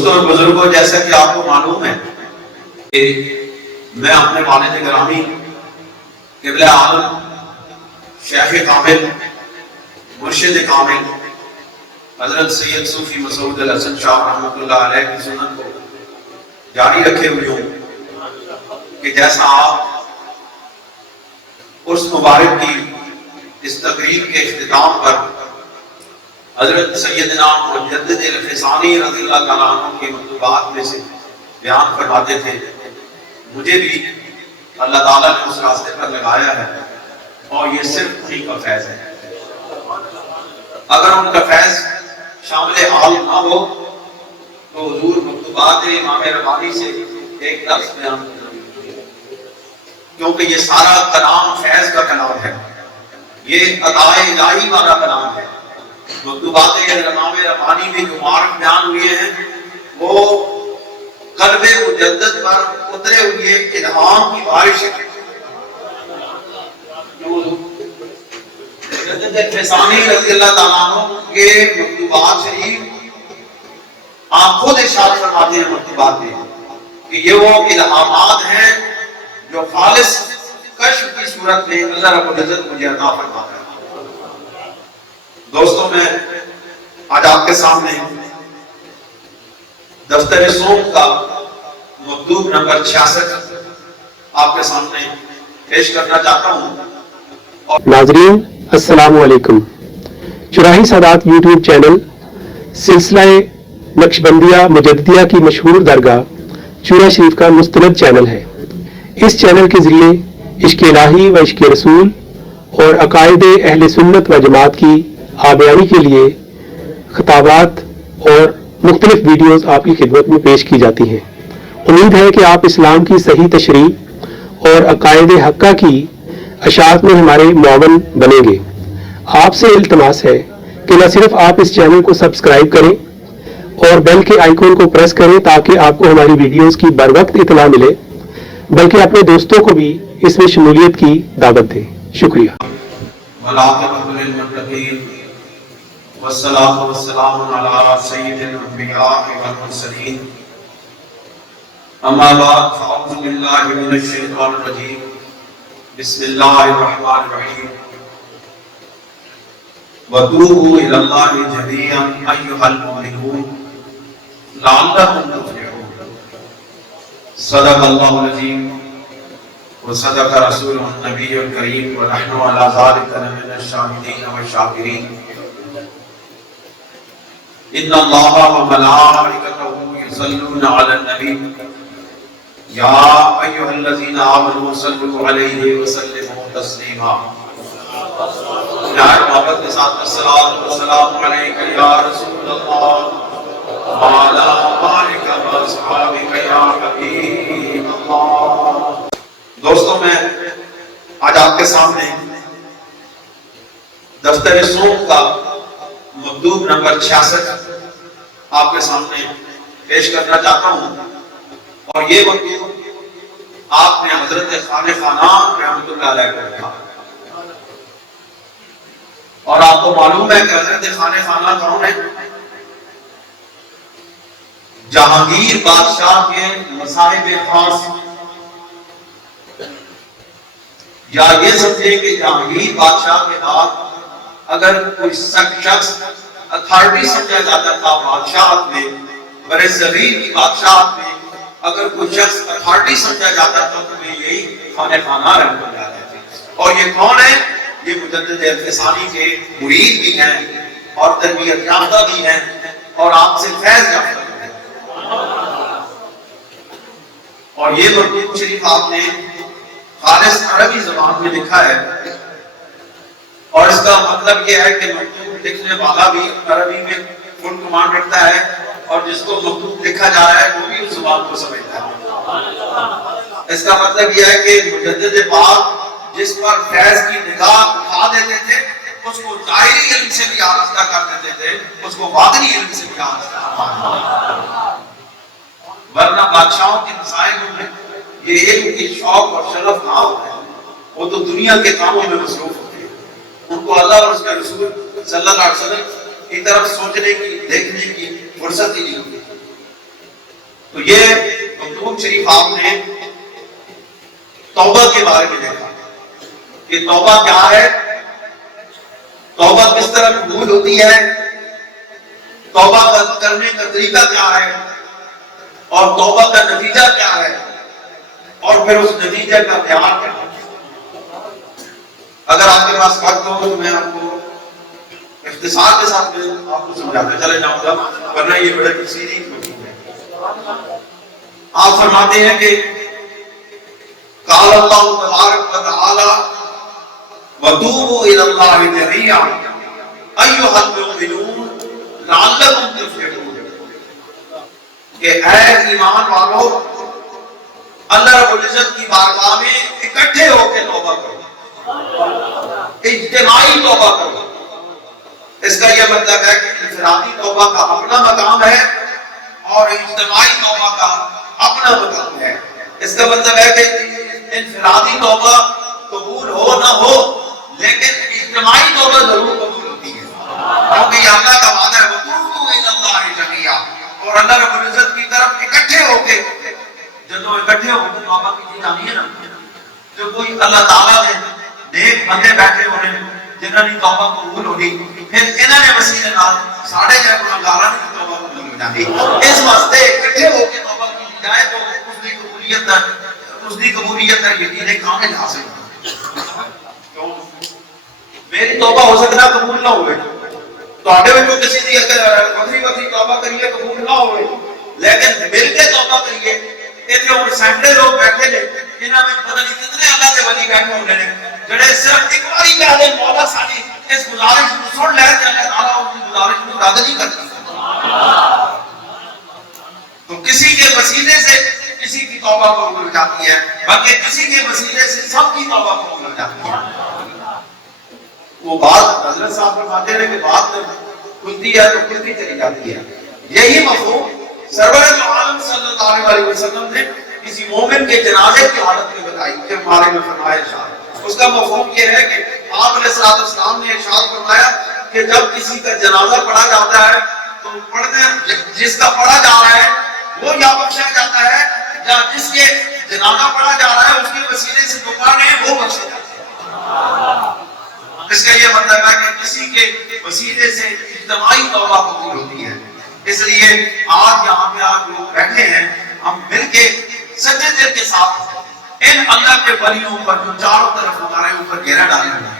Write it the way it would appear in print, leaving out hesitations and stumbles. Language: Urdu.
دوستوں اور بزرگوں، جیسا کہ آپ کو معلوم ہے کہ میں اپنے والد گرامی قبلہ عالم شیخ کامل مرشد کامل حضرت سید صوفی مسعود الحسن شاہ رحمۃ اللہ علیہ کی سنت کو جاری رکھے ہوئے ہوں کہ جیسا آپ اس مبارک کی اس تقریب کے اختتام پر حضرت سیدنا مجدد الفسانی رضی اللہ تعالیٰ عنہ کے مکتوبات میں سے بیان فرماتے تھے، مجھے بھی اللہ تعالیٰ نے اس راستے پر لگایا ہے اور یہ صرف انہی کا فیض ہے۔ اگر ان کا فیض شامل حال نہ ہو تو حضور مکتوبات امام ربانی سے ایک لفظ بیان کریں، کیونکہ یہ سارا کلام فیض کا کلام ہے، یہ عطائے الہی والا کلام ہے۔ مکتوبات امام ربانی میں جو معارف بیان ہوئے ہیں وہ قلب مجدد پر اترے ہوئے الہام کی بارش ہے۔ مجدد الفسانی رضی اللہ تعالیٰ عنہ کے مکتوبات شریف آپ خود ارشاد فرماتے ہیں مکتوبات میں کہ یہ وہ الہامات ہیں جو خالص کشف کی صورت میں اللہ رب العزت مجھے عطا فرماتا ہے۔ دوستوں، میں آج آپ کے سامنے دفتر سوم کا مکتوب نمبر 66 آپ کے سامنے پیش کرنا چاہتا ہوں۔ ناظرین السلام علیکم۔ چراہی سادات یوٹیوب چینل سلسلہ نقشبندیہ مجددیہ کی مشہور درگاہ چورا شریف کا مستند چینل ہے۔ اس چینل کے ذریعے عشق الہی و عشق رسول اور عقائد اہل سنت و جماعت کی آبیانی کے لیے خطابات اور مختلف ویڈیوز آپ کی خدمت میں پیش کی جاتی ہیں۔ امید ہے کہ آپ اسلام کی صحیح تشریح اور عقائد حقہ کی اشاعت میں ہمارے معاون بنیں گے۔ آپ سے التماس ہے کہ نہ صرف آپ اس چینل کو سبسکرائب کریں اور بیل کے آئیکن کو پریس کریں تاکہ آپ کو ہماری ویڈیوز کی بر وقت اطلاع ملے، بلکہ اپنے دوستوں کو بھی اس میں شمولیت کی دعوت دیں۔ شکریہ۔ والصلاة والسلام على سید الانبیاء والمرسلین، اما بعد فاعوذ باللہ من الشیطان الرجیم، بسم اللہ الرحمن الرحیم، وَتُوبُوا إِلَى اللَّهِ جَمِيعًا أَيُّهَا الْمُؤْمِنُونَ لَعَلَّكُمْ تُفْلِحُونَ۔ صدق اللہ العظیم وصدق رسولہ النبی الکریم ونحن علی ذلک من الشاہدین والشاکرین۔ ان اللہ وملائکتہ یصلون علی النبی یا ایھا الذین آمنوا صلوا علیہ وسلموا تسلیما۔ نہایت محبت کے ساتھ الصلاۃ والسلام علیک یا رسول اللہ وعلی آلک واصحابک یا حبیب اللہ۔ دوستوں، میں آج آپ کے سامنے دفتر سوم کا مکتوب نمبر 66 آپ کے سامنے پیش کرنا چاہتا ہوں، اور یہ مکتوب آپ نے حضرت خانِ خانان رحمۃ اللہ علیہ کو لکھا، اور آپ کو معلوم ہے کہ حضرت خانِ خانان کون ہے؟ جہانگیر بادشاہ کے مصاحب خاص، یا یہ سمجھیں کہ جہانگیر بادشاہ کے بعد اگر کوئی شخص اتھارٹی سمجھا جاتا تھا بادشاہت میں، برے صغیر کی بادشاہت میں اگر کوئی شخص اتھارٹی سمجھا جاتا تھا تو یہی خانِ خانان رحمۃ اللہ علیہ تھے۔ اور یہ کون ہے؟ یہ مجدد الفسانی کے مرید بھی ہیں اور تربیت یافتہ بھی ہیں اور آپ سے فیض یافتہ بھی ہیں۔ اور یہ مکتوب شریف آپ نے خالص عربی زبان میں لکھا ہے، اور اس کا مطلب یہ ہے کہ مکتوب لکھنے والا بھی عربی میں فل کمانڈ رکھتا ہے، اور جس کو مکتوب لکھا جا رہا ہے وہ بھی اس زبان کو سمجھتا ہے۔ اس کا مطلب یہ ہے کہ مجدد پاک جس پر فیض کی نگاہ اٹھا دیتے تھے اس کو ظاہری علم سے بھی آراستہ کر دیتے تھے، اس کو باطنی علم سے بھی آراستہ۔ ورنہ بادشاہوں کی مسائل میں یہ علم کی شوق اور شرف نہ ہوتا ہے، وہ تو دنیا کے کاموں میں مصروف ہوتے ہیں، ان کو اللہ اور اس کے رسول صلی اللہ علیہ وسلم کی طرف سوچنے کی، دیکھنے کی فرصت ہی نہیں ہوتی۔ تو یہ مکتوب شریف آپ نے توبہ کے بارے میں دیکھا کہ توبہ کیا ہے، توبہ کس طرح قبول ہوتی ہے، توبہ کرنے کا طریقہ کیا ہے، اور توبہ کا نتیجہ کیا ہے، اور پھر اس نتیجے کا خیال کیا ہے۔ اگر آپ کے پاس وقت ہو تو میں آپ کو اختصار کے ساتھ میں آپ کو سمجھاتے چلے جاؤں گا، ورنہ یہ بڑے تفصیلی مفہوم ہے۔ آپ فرماتے ہیں کہ قال اللہ تبارک و تعالی وتوبوا الی اللہ جميعا ایھا المؤمنون لعلکم تفلحون، کہ اے ایمان والو اللہ رب العزت کی بارگاہ میں اکٹھے ہو کے توبہ کرو، اجتماعی توبہ کرو۔ اس کا یہ مطلب ہے کہ انفرادی توبہ کا اپنا مقام ہے اور اجتماعی توبہ کا اپنا مقام ہے۔ اس کا مطلب ہے کہ انفرادی توبہ قبول ہو نہ ہو لیکن اجتماعی توبہ ضرور قبول ہوتی ہے، کیونکہ یہ اللہ کا وعدہ ہے وَتُوبُوا إِلَى اللَّهِ جَمِيعًا، اور اللہ رب العزت کی طرف اکٹھے ہو کے جب اکٹھے ہو کے توبہ کی جانی ہے نا، جو کوئی اللہ تعالیٰ نے نیک بندے بیٹھے ہونے جنہوں نے توبہ قبول ہونی، پھر انہوں نے وسیلے نال ساڑھے جائے گناہگاراں نے توبہ قبول ہو جاتی۔ اس واسطے اکٹھے ہو کے توبہ کی جائے تو اس کی قبولیت کا یقین کامل حاصل ہو۔ میری توبہ ہو سکتا قبول نہ ہوئے، تواڈے وچوں کسی دی اگر وکری وکری توبہ کریے قبول نہ ہوئے، لیکن مل کے توبہ کریے۔ ایتھے ہن سینکڑے لوگ بیٹھے نے، انہاں وچ پتہ نہیں کتنے اللہ دے ولی بیٹھے ہوندے نے جڑے صرف ایک باری کہہ دے مولا ساڈی اس گزارش کو سن لے تے اللہ تعالیٰ اس کی گزارش کو رد نہیں کرتا۔ تو کسی کے وسیلے سے کسی کی توبہ قبول ہو جاتی ہے، بلکہ کسی کے وسیلے سے سب کی توبہ قبول ہو جاتی ہے۔ وہ بات حضرت صاحب فرماتے ہیں کہ بات کھلتی ہے تو کھلتی چلی جاتی ہے۔ یہی مفہوم سرور عالم صلی اللہ علیہ وسلم نے کسی مومن کے جنازے کی حالت میں بتائی کہ ہمارے میں فرمایا ارشاد۔ اس کا مفہوم یہ ہے کہ آپ علیہ السلام نے ارشاد فرمایا کہ جب کسی کا جنازہ پڑھا جاتا ہے تو پڑھنے جس کا پڑھا جا رہا ہے وہ یا بخشا جاتا ہے یا جس کے جنازہ پڑھا جا رہا ہے اس کے وسیلے سے جو پڑھنے وہ بخشے جاتے ہیں۔ اس کا یہ مطلب ہے کہ کسی کے وسیلے سے اجتماعی توبہ قبول ہوتی ہے۔ اس لیے آج یہاں پہ آپ لوگ بیٹھے ہیں، ہم مل کے سچے دل کے ساتھ ان اللہ کے ولیوں پر جو چاروں طرف ہمارے اوپر گھیرا ڈالے ہوئے ہیں